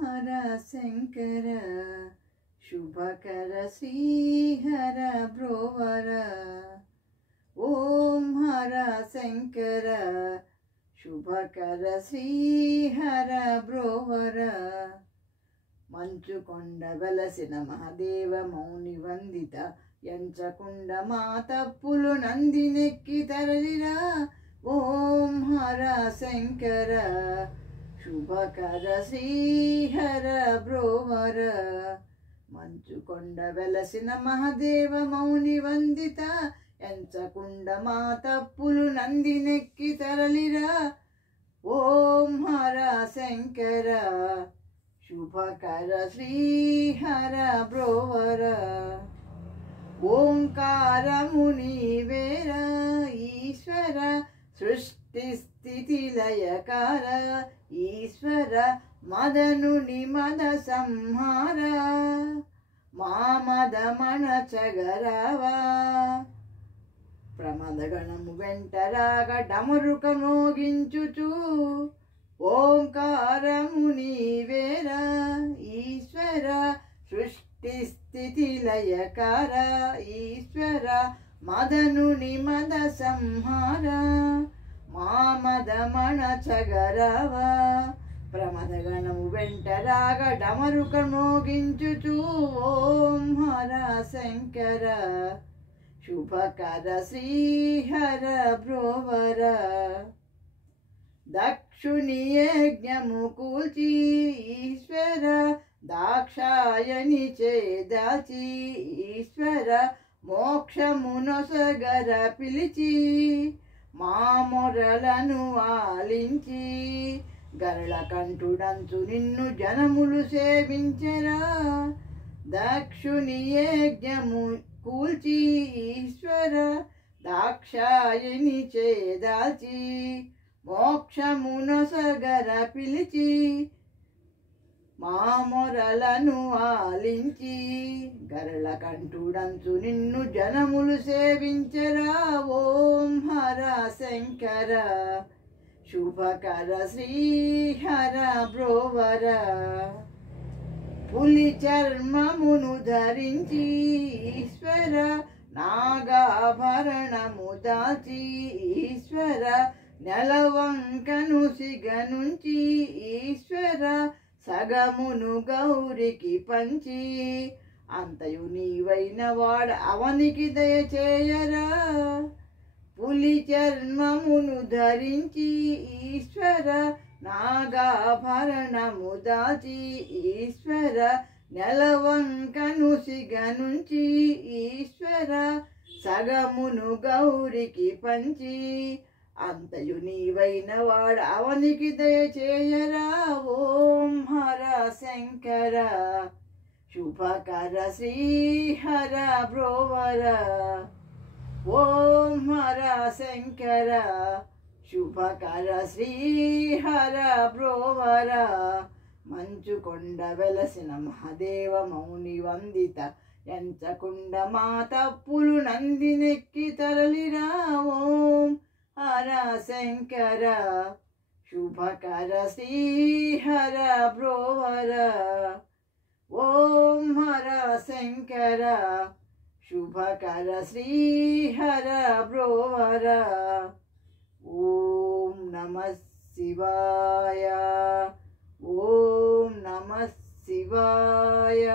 हर शंकर शुभकर श्रीहर ब्रोवर ओम हर शंकर शुभकर श्रीहर ब्रोवर మంచుకొండ వెలసిన మహదేవ మౌని వందిత ఎంచకుండ మా తప్పులు నందినెక్కి తరలిరా ఓం హర శంకర శుభకర శ్రీహర బ్రోవర మంచుకొండ వెలసిన మహదేవ మౌని వందిత ఎంచకుండ మా తప్పులు నందినెక్కి తరలిరా ఓం హర శంకర शुभकर श्रीहर ब्रोवर ओंकार मुनिवेर ईश्वर सृष्टि स्थिति लयकार ईश्वर मदनुनि मद संहार मामद मन चगरवा प्रमदगणमु वेंटराग डमरुक मोगिंचुचु ओंकारमुनिवेर ईश्वर सृष्टि स्थिति लयकार ईश्वर मदनुनि मद संहार मामद मन चगरव प्रमदगणमु वेंटराग डमरुक मोगिंचुचु ओं हर शंकर शुभकर श्रीहर ब्रोवर दक्षुनि यज्ञमु कूल्ची ईश्वर दाक्षायनि चेदाची ईश्वर मोक्षमुनొసగర పిలిచి మా మొరలను ఆలించి గరళ కంఠుడంచు నిన్ను జనములు సేవించరా దక్షుని యజ్ఞము కూల్చి ఈశ్వర దాక్షాయని చేదాచి మోక్షమునొసగర పిలిచి మా మొరలను ఆలించి గరళ కంఠుడంచు నిన్ను జనములు సేవించరా ఓం హర శంకర శుభకర శ్రీహర బ్రోవర పులి చర్మమును ధరించి ఈశ్వర నాగాభరణము దాచి ఈశ్వర నెలవంకను సిగనుంచి ఈశ్వర సగమును గౌరికి పంచి అంతయు నీవైన వాడ అవనికి దయచేయరా పులి చర్మమును ధరించి ఈశ్వర నాగాభరణము దాచి ఈశ్వర నెలవంకను సిగనుంచి ఈశ్వర సగమును గౌరికి పంచి అంతయు నీవైన వాడ అవనికి దయచేయరా ఓం హర శంకర శుభకర శ్రీహర బ్రోవర ఓం హర శంకర శుభకర శ్రీహర బ్రోవర మంచుకొండ వెలసిన మహదేవ మౌని వందిత ఎంచకుండ మా తప్పులు నందినెక్కి తరలిరా ఓం हर शंकर शुभकर श्रीहर ब्रोवर ओं हर शंकर शुभकर श्रीहर ब्रोवर ओं नमः शिवाय ओं नमः शिवाय।